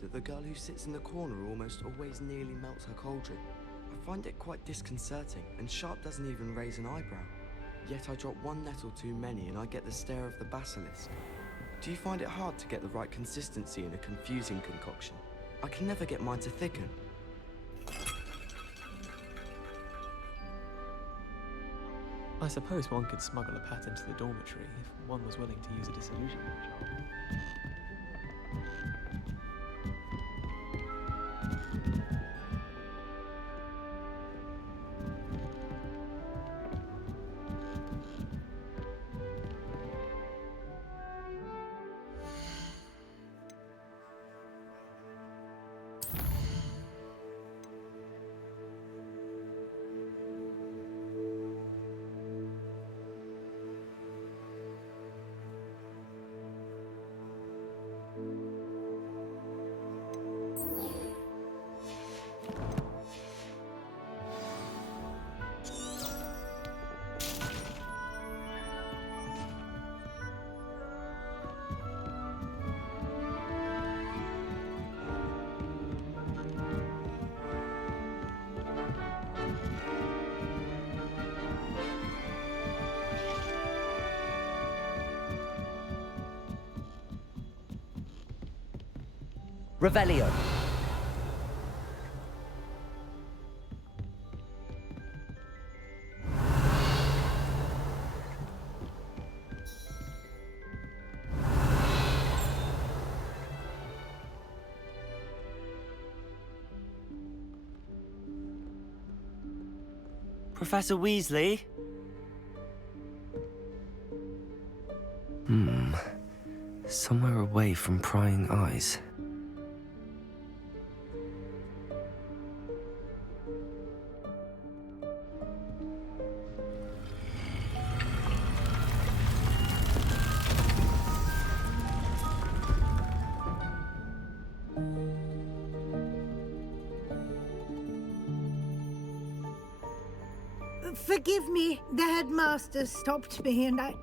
that the girl who sits in the corner almost always nearly melts her cauldron. I find it quite disconcerting, and Sharp doesn't even raise an eyebrow. Yet I drop one nettle too many and I get the stare of the basilisk. Do you find it hard to get the right consistency in a confusing concoction? I can never get mine to thicken. I suppose one could smuggle a pat into the dormitory if one was willing to use a disillusionment charm. Revelio. Professor Weasley? Somewhere away from prying eyes. Forgive me, the headmaster stopped me and I...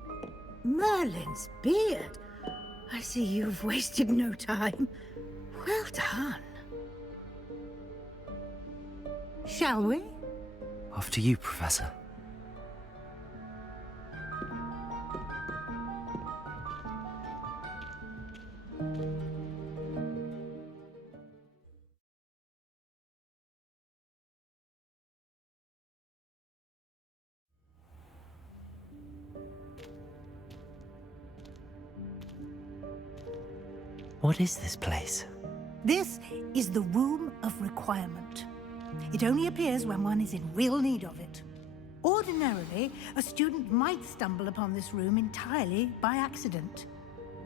Merlin's beard. I see you've wasted no time. Well done. Shall we? After you, Professor. What is this place? This is the Room of Requirement. It only appears when one is in real need of it. Ordinarily, a student might stumble upon this room entirely by accident,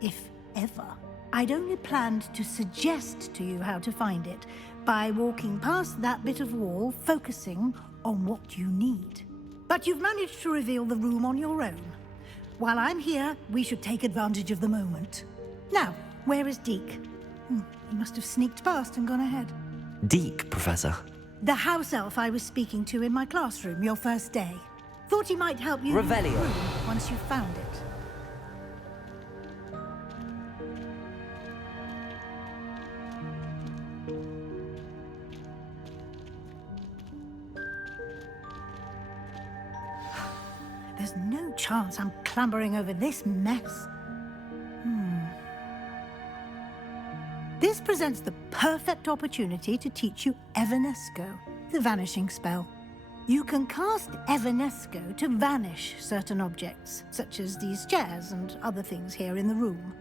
if ever. I'd only planned to suggest to you how to find it by walking past that bit of wall, focusing on what you need. But you've managed to reveal the room on your own. While I'm here, we should take advantage of the moment. Now, where is Deke? He must have sneaked past and gone ahead. Deke, Professor. The house elf I was speaking to in my classroom your first day. Thought he might help you Revelio. in the room once you found it. There's no chance I'm clambering over this mess. This presents the perfect opportunity to teach you Evanesco, the vanishing spell. You can cast Evanesco to vanish certain objects, such as these chairs and other things here in the room.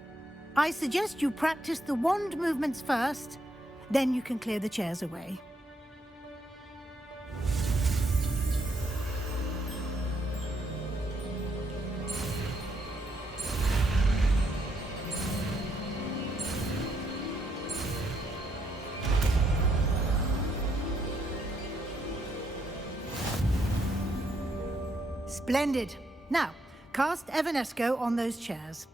I suggest you practice the wand movements first, then you can clear the chairs away. Splendid. Now, cast Evanesco on those chairs.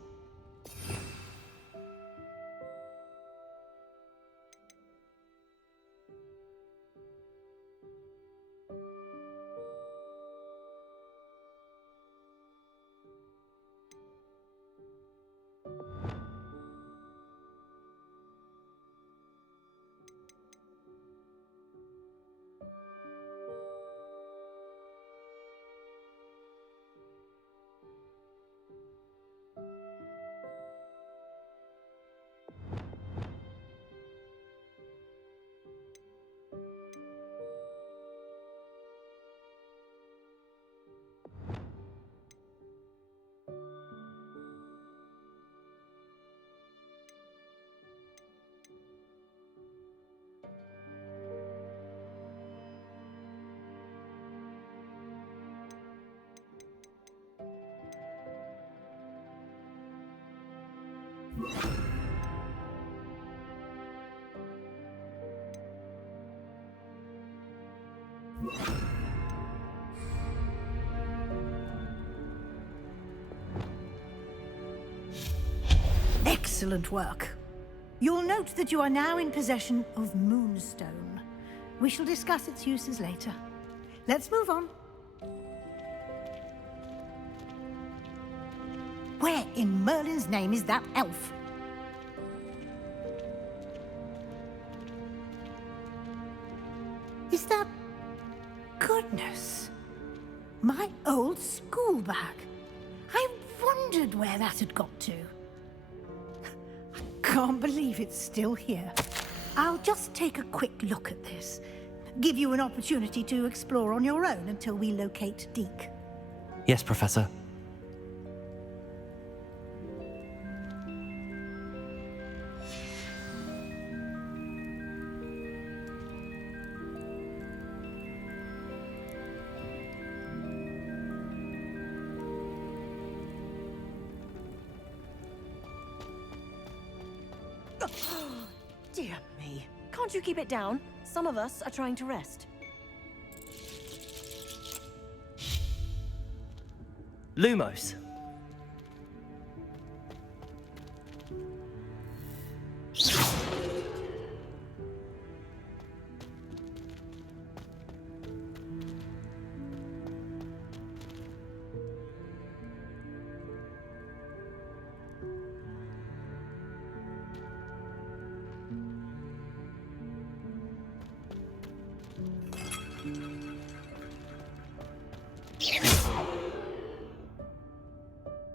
Excellent work. You'll note that you are now in possession of Moonstone. We shall discuss its uses later. Let's move on. Where in Merlin's name is that elf? Is that... Goodness. My old school bag. I wondered where that had got to. I can't believe it's still here. I'll just take a quick look at this. Give you an opportunity to explore on your own until we locate Deke. Yes, Professor. Dear me. Can't you keep it down? Some of us are trying to rest. Lumos.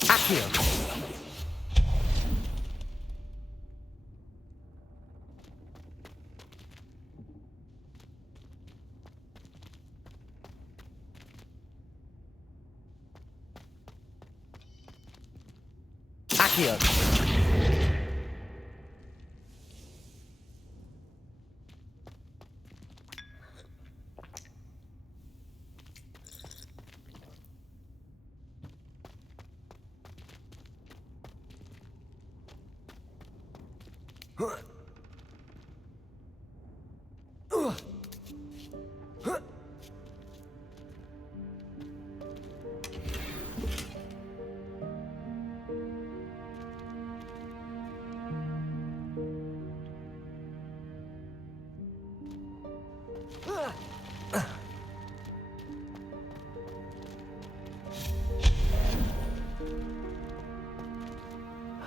Accio. Accio.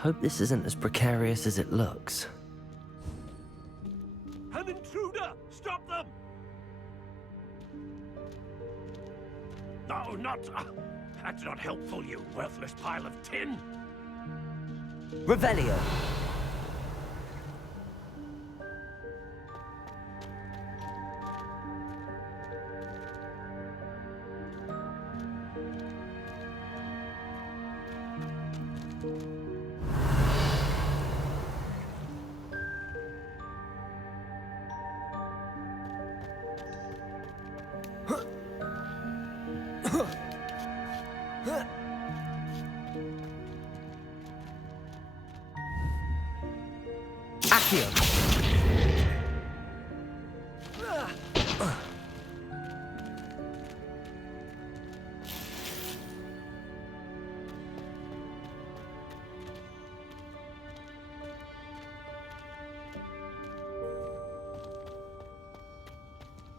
Hope this isn't as precarious as it looks. An intruder! Stop them! No, not... that's not helpful, you worthless pile of tin! Revelio. Accio.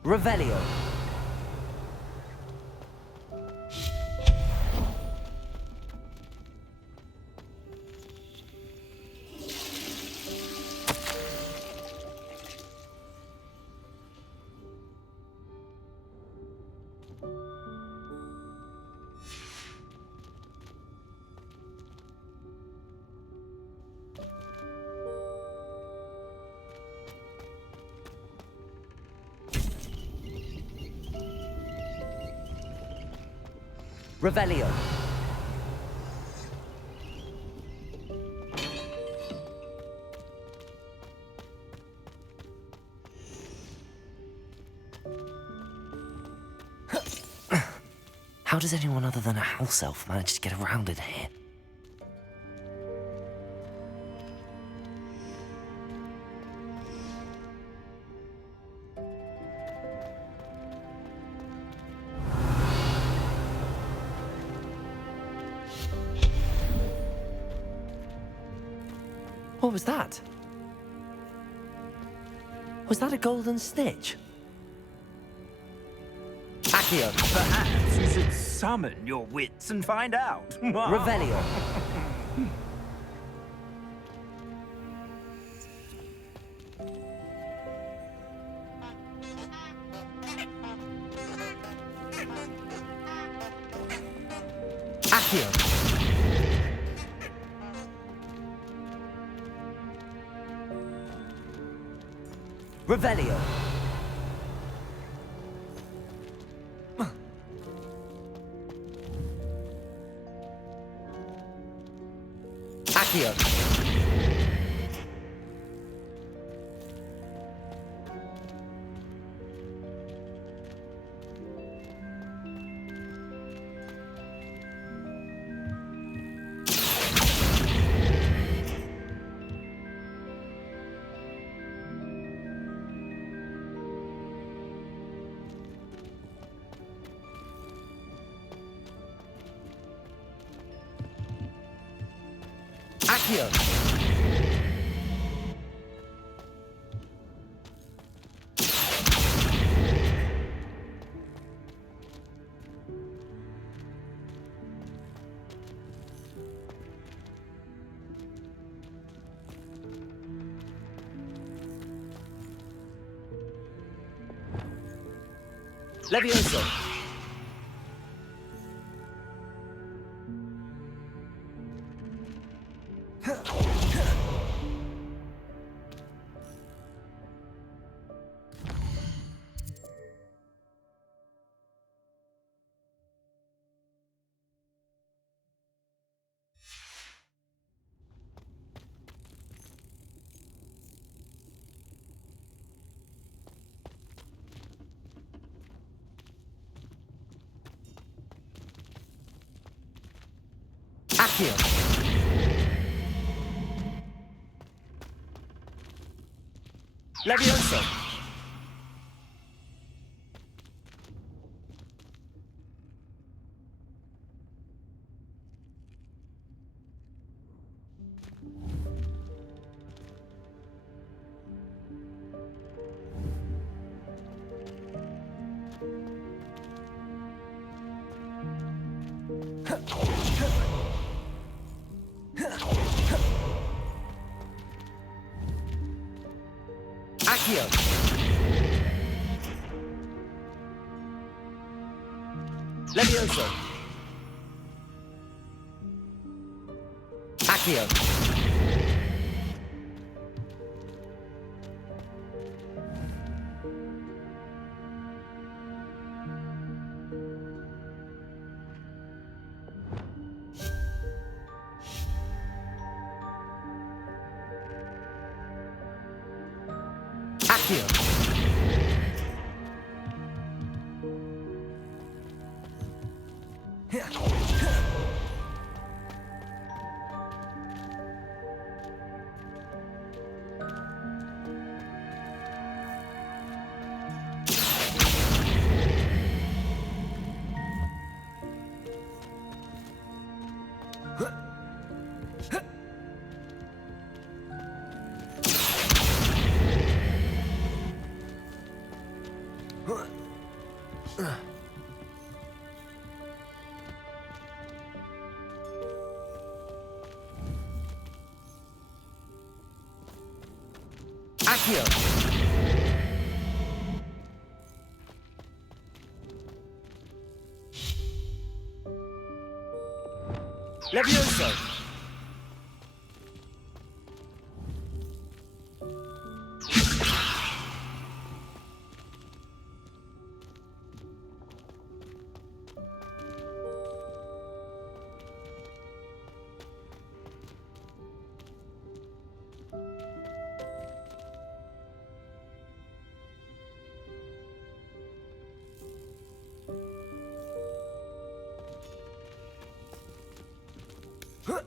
Revelio. Revelio. How does anyone other than a house elf manage to get around in here? What was that? Was that a golden snitch? Accio. Perhaps you should summon your wits and find out. Revelio. Accio. Revelio. Accio. Accio. Levioso. Accio. Levioso. Accio. Levioso. Accio. Accio. Accio. Levioso. Huh?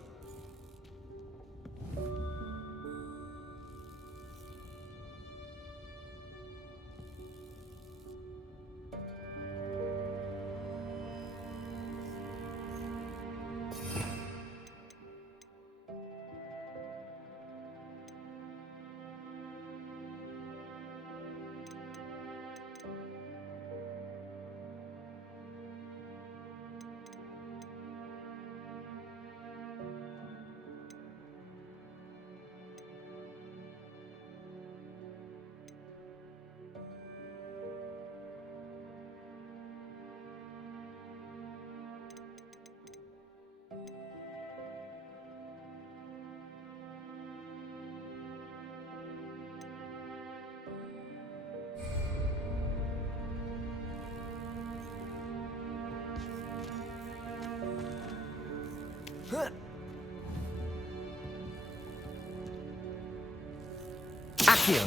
Accio!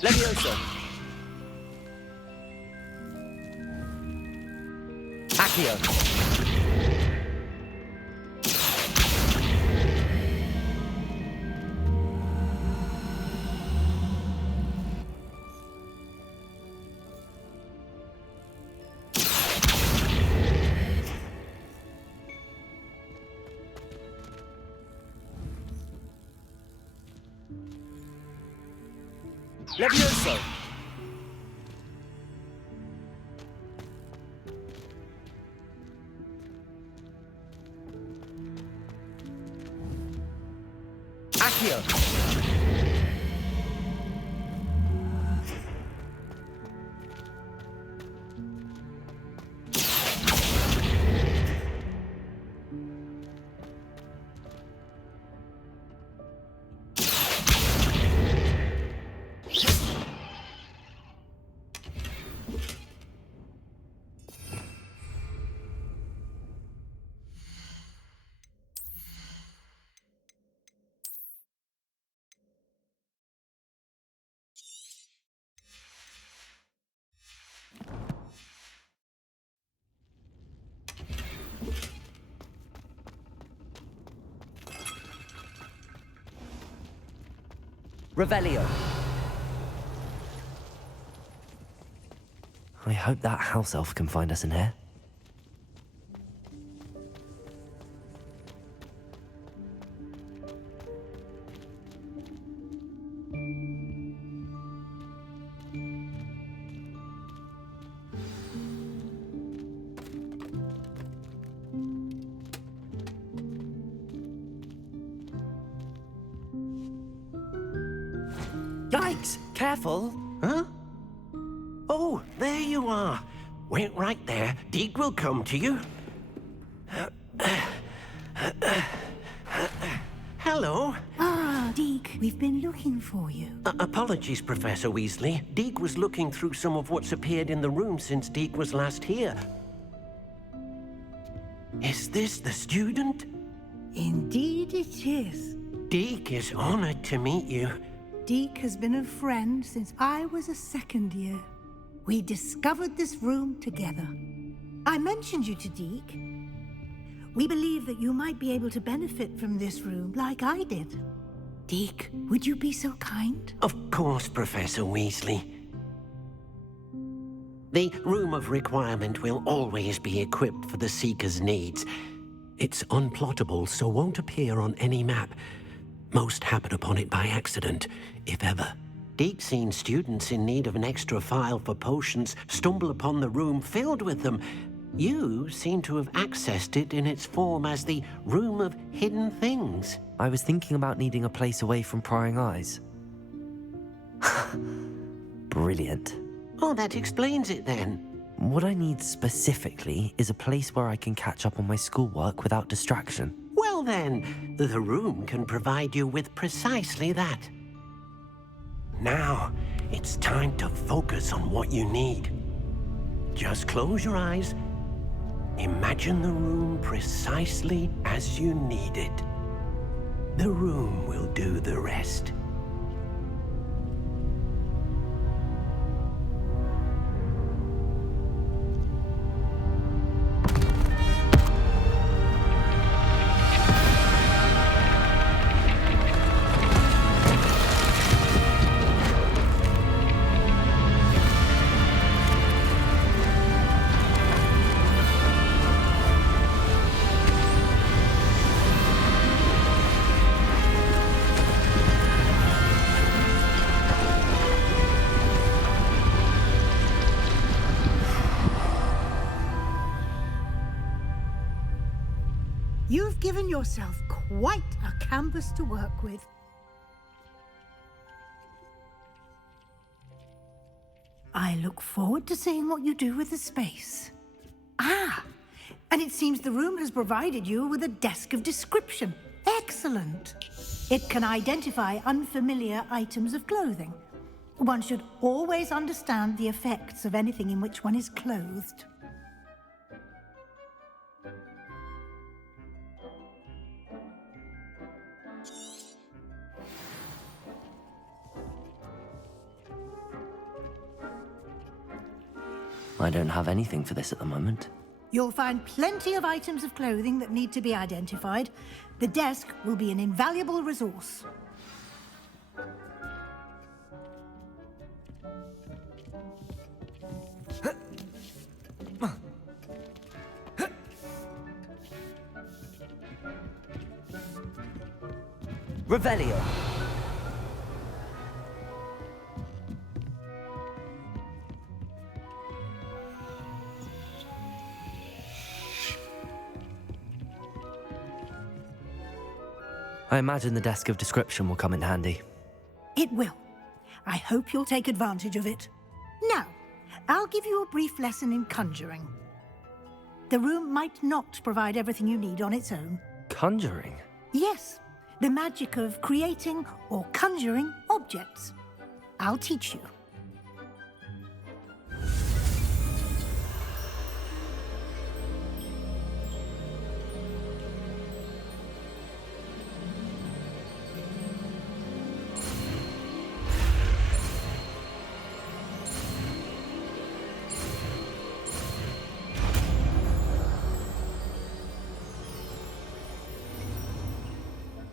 Levioso! Accio! Levioso! Accio! Revelio. I hope that house elf can find us in here. Yikes! Careful! Huh? Oh, there you are. Wait right there. Deke will come to you. Hello. Ah, Deke, we've been looking for you. Apologies, Professor Weasley. Deke was looking through some of what's appeared in the room since Deke was last here. Is this the student? Indeed it is. Deke is honored to meet you. Deke has been a friend since I was a second year. We discovered this room together. I mentioned you to Deke. We believe that you might be able to benefit from this room like I did. Deke, would you be so kind? Of course, Professor Weasley. The Room of Requirement will always be equipped for the Seeker's needs. It's unplottable, so won't appear on any map. Most happen upon it by accident, if ever. Deke's seen students in need of an extra file for potions stumble upon the room filled with them. You seem to have accessed it in its form as the Room of Hidden Things. I was thinking about needing a place away from prying eyes. Brilliant. Oh, that explains it then. What I need specifically is a place where I can catch up on my schoolwork without distraction. Well then, the room can provide you with precisely that. Now, it's time to focus on what you need. Just close your eyes. Imagine the room precisely as you need it. The room will do the rest. You've given yourself quite a canvas to work with. I look forward to seeing what you do with the space. Ah, and it seems the room has provided you with a desk of description. Excellent. It can identify unfamiliar items of clothing. One should always understand the effects of anything in which one is clothed. I don't have anything for this at the moment. You'll find plenty of items of clothing that need to be identified. The desk will be an invaluable resource. Revelio. I imagine the desk of description will come in handy. It will. I hope you'll take advantage of it. Now, I'll give you a brief lesson in conjuring. The room might not provide everything you need on its own. Conjuring? Yes, the magic of creating or conjuring objects. I'll teach you.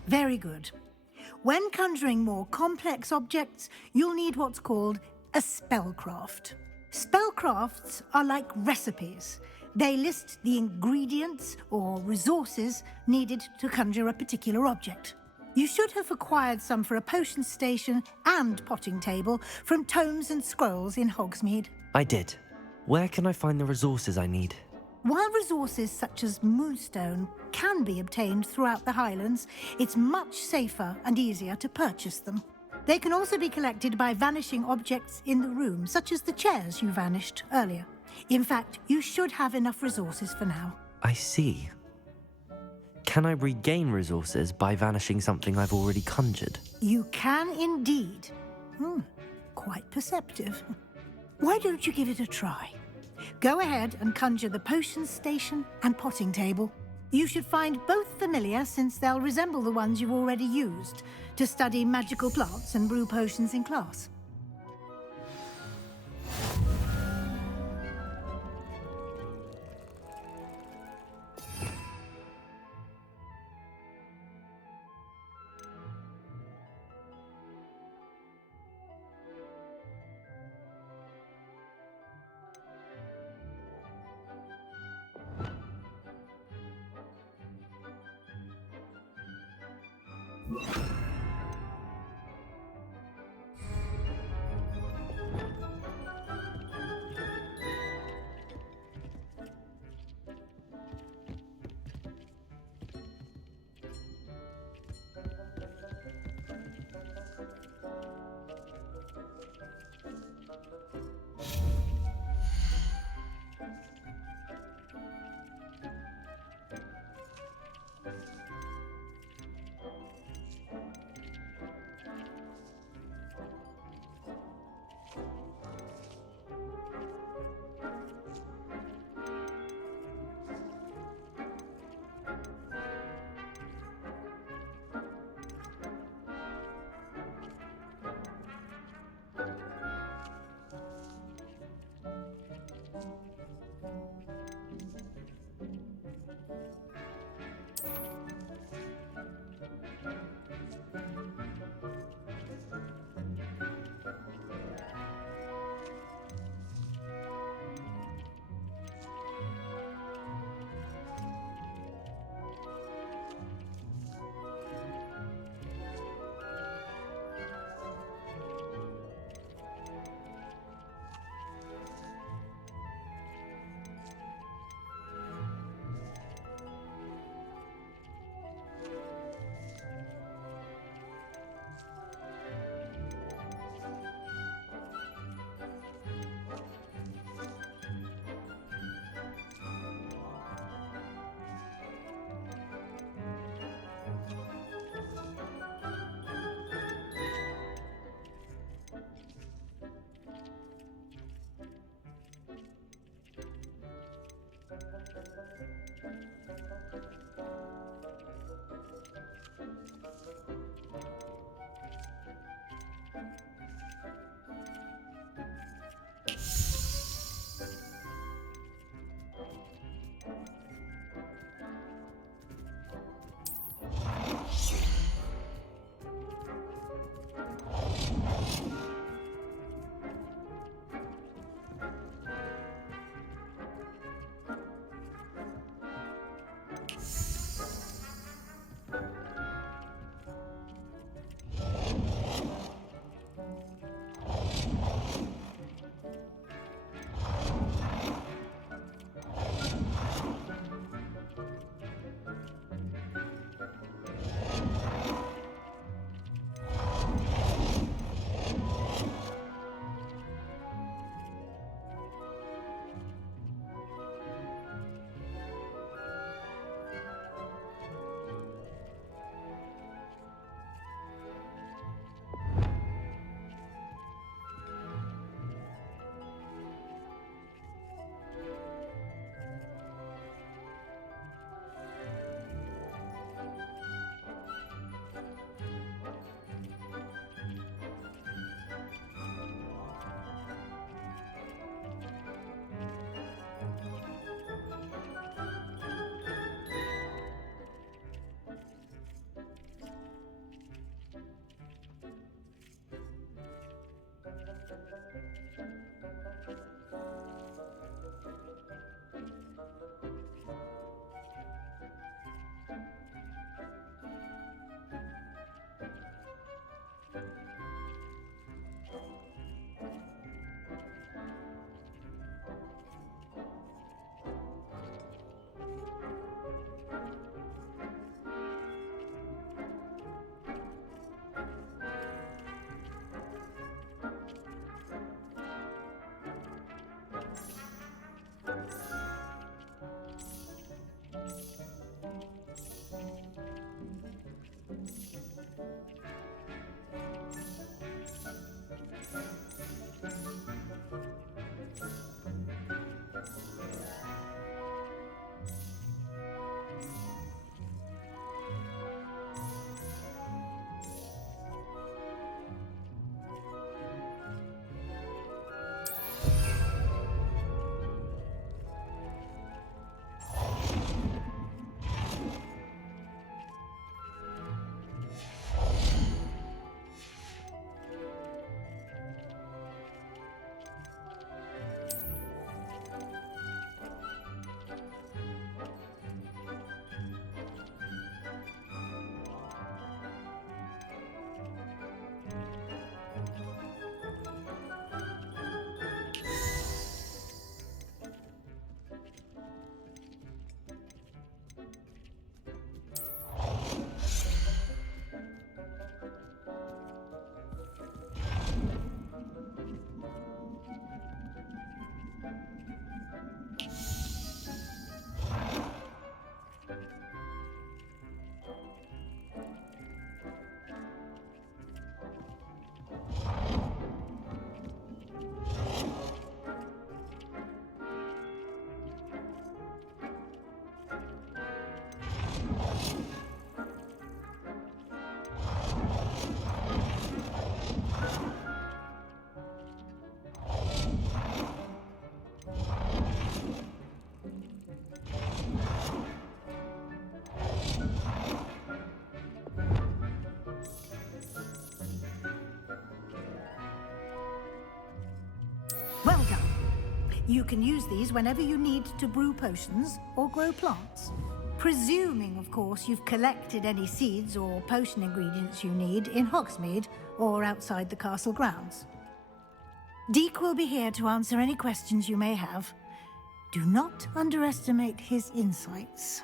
Very good. When conjuring more complex objects, you'll need what's called a spellcraft. Spellcrafts are like recipes. They list the ingredients or resources needed to conjure a particular object. You should have acquired some for a potion station and potting table from tomes and scrolls in Hogsmeade. I did. Where can I find the resources I need? While resources such as moonstone can be obtained throughout the Highlands, it's much safer and easier to purchase them. They can also be collected by vanishing objects in the room, such as the chairs you vanished earlier. In fact, you should have enough resources for now. I see. Can I regain resources by vanishing something I've already conjured? You can indeed. Quite perceptive. Why don't you give it a try? Go ahead and conjure the potion station and potting table. You should find both familiar, since they'll resemble the ones you've already used to study magical plants and brew potions in class. You can use these whenever you need to brew potions or grow plants. Presuming, of course, you've collected any seeds or potion ingredients you need in Hogsmeade or outside the castle grounds. Deek will be here to answer any questions you may have. Do not underestimate his insights.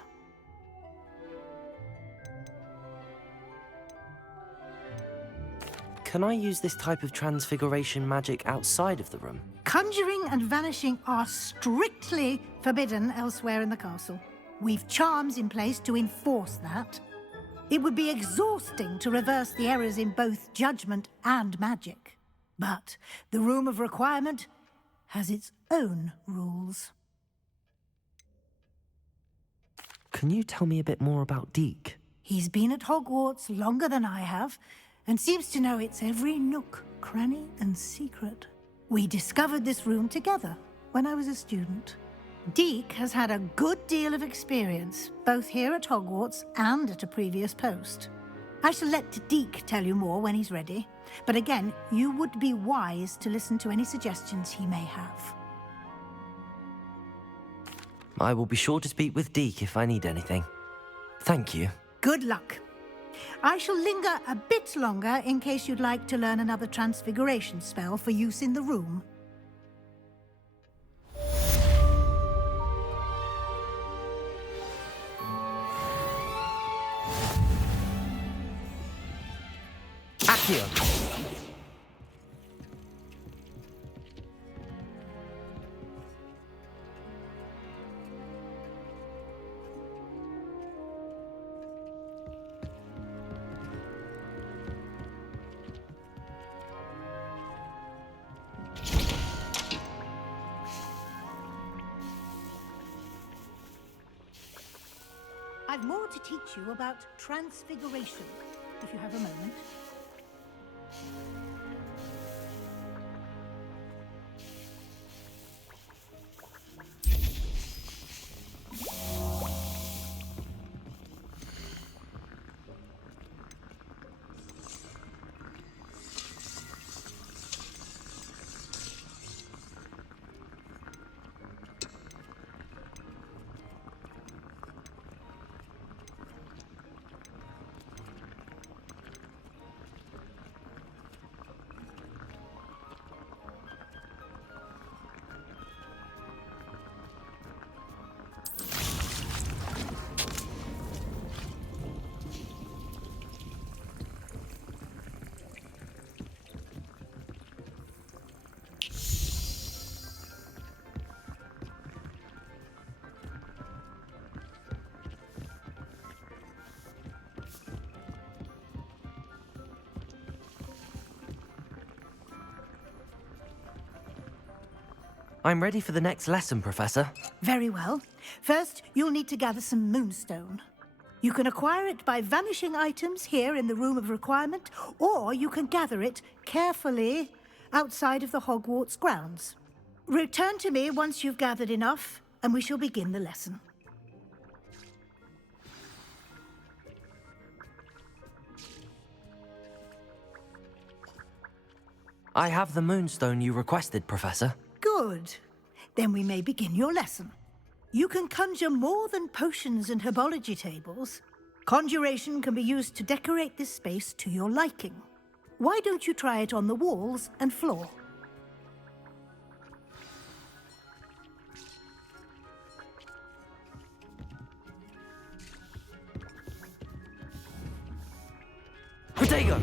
Can I use this type of transfiguration magic outside of the room? Conjuring and vanishing are strictly forbidden elsewhere in the castle. We've charms in place to enforce that. It would be exhausting to reverse the errors in both judgment and magic. But the Room of Requirement has its own rules. Can you tell me a bit more about Deek? He's been at Hogwarts longer than I have, and seems to know its every nook, cranny, and secret. We discovered this room together when I was a student. Deek has had a good deal of experience, both here at Hogwarts and at a previous post. I shall let Deek tell you more when he's ready, but again, you would be wise to listen to any suggestions he may have. I will be sure to speak with Deek if I need anything. Thank you. Good luck. I shall linger a bit longer in case you'd like to learn another transfiguration spell for use in the room. Accio! I've more to teach you about transfiguration, if you have a moment. I'm ready for the next lesson, Professor. Very well. First, you'll need to gather some moonstone. You can acquire it by vanishing items here in the Room of Requirement, or you can gather it carefully outside of the Hogwarts grounds. Return to me once you've gathered enough, and we shall begin the lesson. I have the moonstone you requested, Professor. Good. Then we may begin your lesson. You can conjure more than potions and herbology tables. Conjuration can be used to decorate this space to your liking. Why don't you try it on the walls and floor? Protego!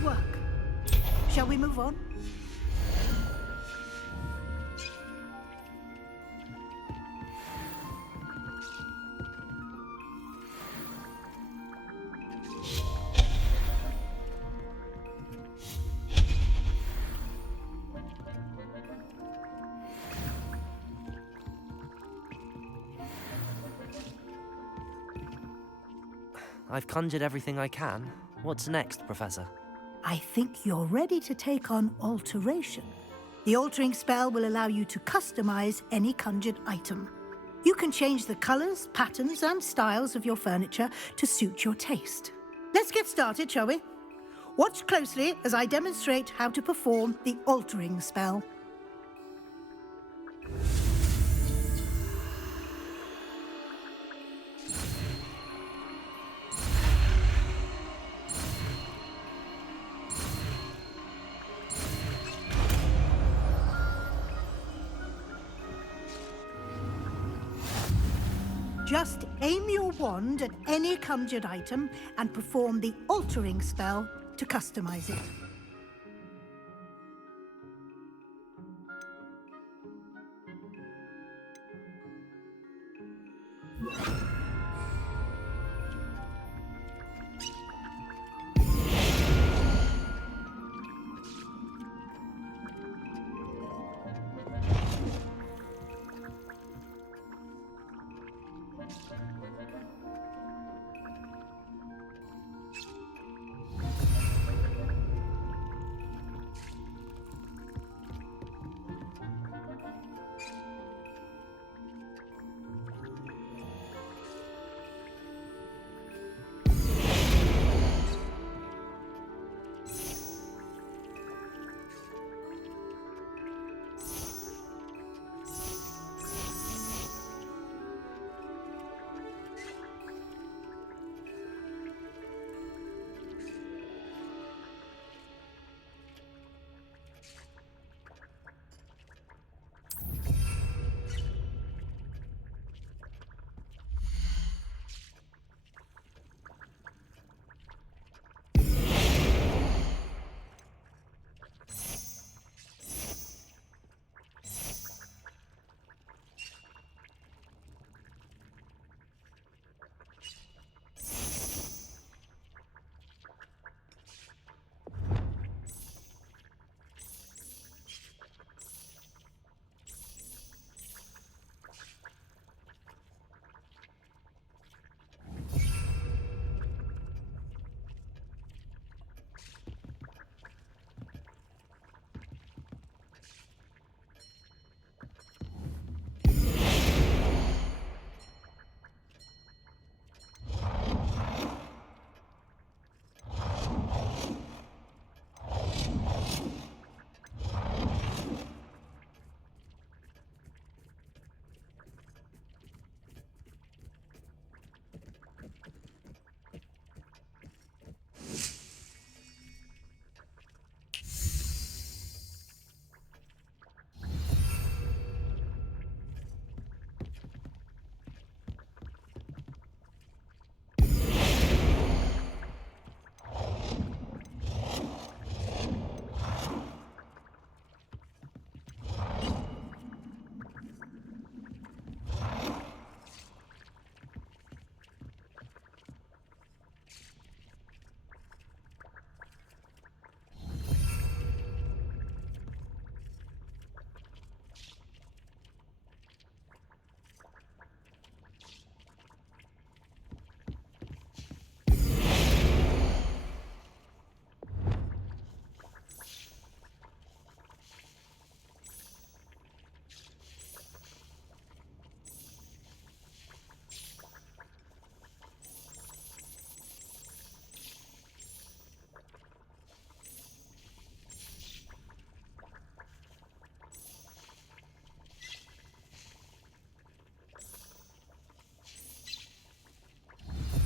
Good work. Shall we move on? I've conjured everything I can. What's next, Professor? I think you're ready to take on alteration. The altering spell will allow you to customize any conjured item. You can change the colors, patterns, and styles of your furniture to suit your taste. Let's get started, shall we? Watch closely as I demonstrate how to perform the altering spell. Just aim your wand at any conjured item and perform the altering spell to customize it.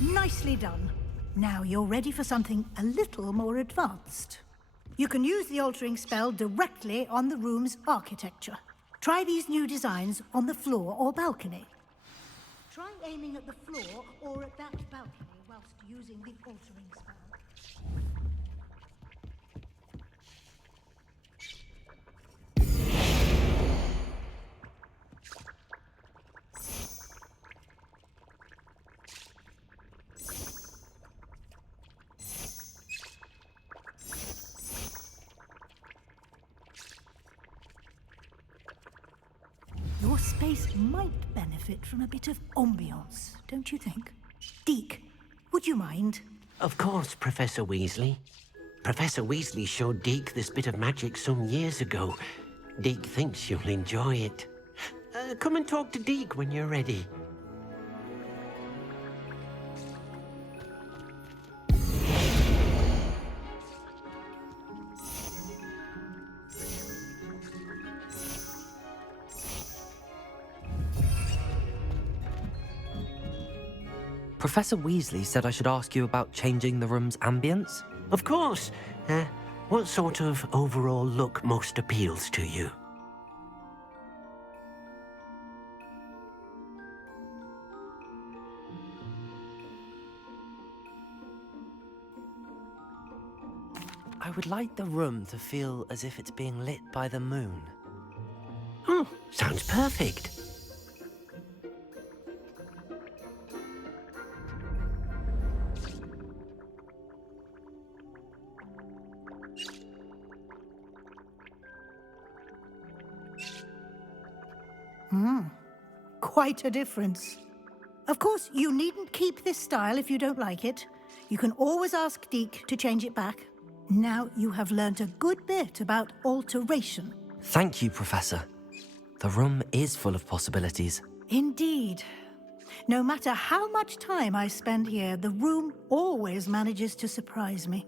Nicely done. Now you're ready for something a little more advanced. You can use the altering spell directly on the room's architecture. Try these new designs on the floor or balcony. Try aiming at the floor or at that balcony whilst using the altering spell. space might benefit from a bit of ambiance, don't you think? Deke, would you mind? Of course, Professor Weasley. Professor Weasley showed Deke this bit of magic some years ago. Deke thinks you'll enjoy it. Come and talk to Deke when you're ready. Professor Weasley said I should ask you about changing the room's ambience. Of course. What sort of overall look most appeals to you? I would like the room to feel as if it's being lit by the moon. Oh, sounds perfect. Quite a difference. Of course, you needn't keep this style if you don't like it. You can always ask Deke to change it back. Now you have learnt a good bit about alteration. Thank you, Professor. The room is full of possibilities. Indeed. No matter how much time I spend here, the room always manages to surprise me.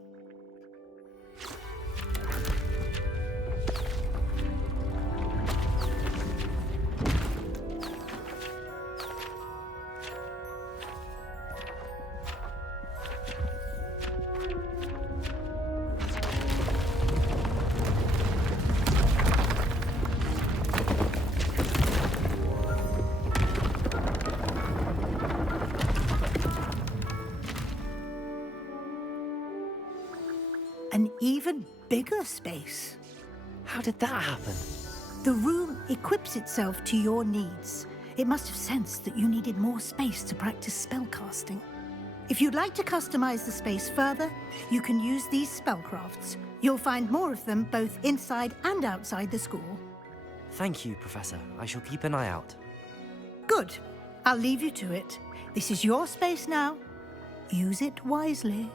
An even bigger space. How did that happen? The room equips itself to your needs. It must have sensed that you needed more space to practice spellcasting. If you'd like to customize the space further, you can use these spellcrafts. You'll find more of them both inside and outside the school. Thank you, Professor. I shall keep an eye out. Good. I'll leave you to it. This is your space now. Use it wisely.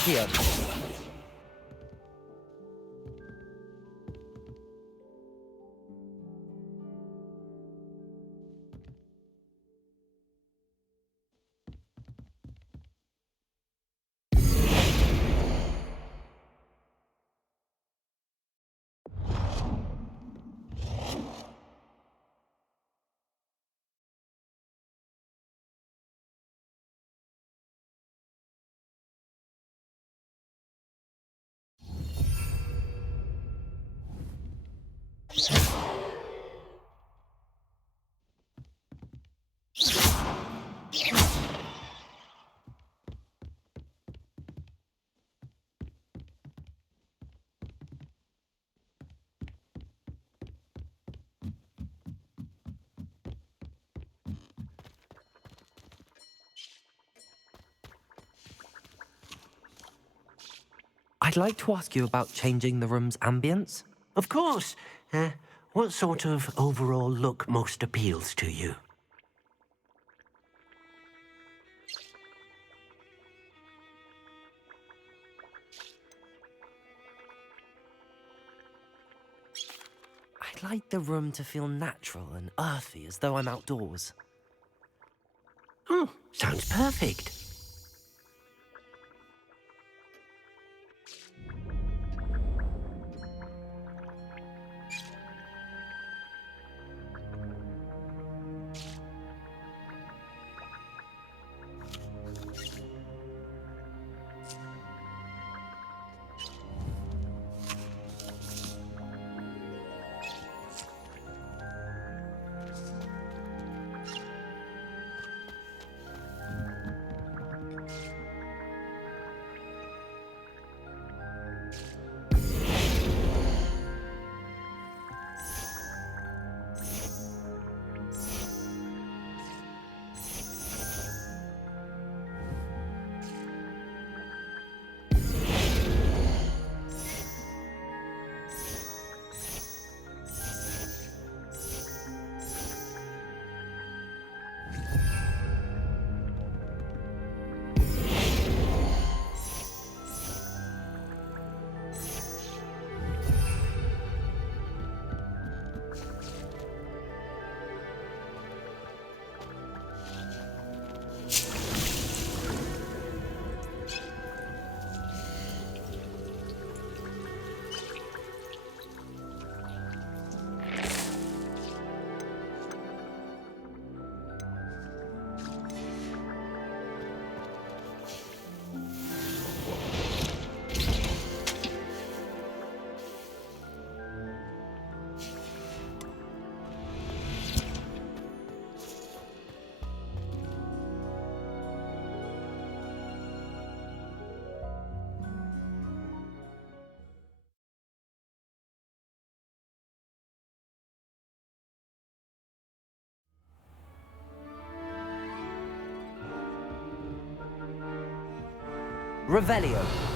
Accio! I'd like to ask you about changing the room's ambience. Of course. What sort of overall look most appeals to you? I'd like the room to feel natural and earthy, as though I'm outdoors. Oh, sounds perfect. Revelio.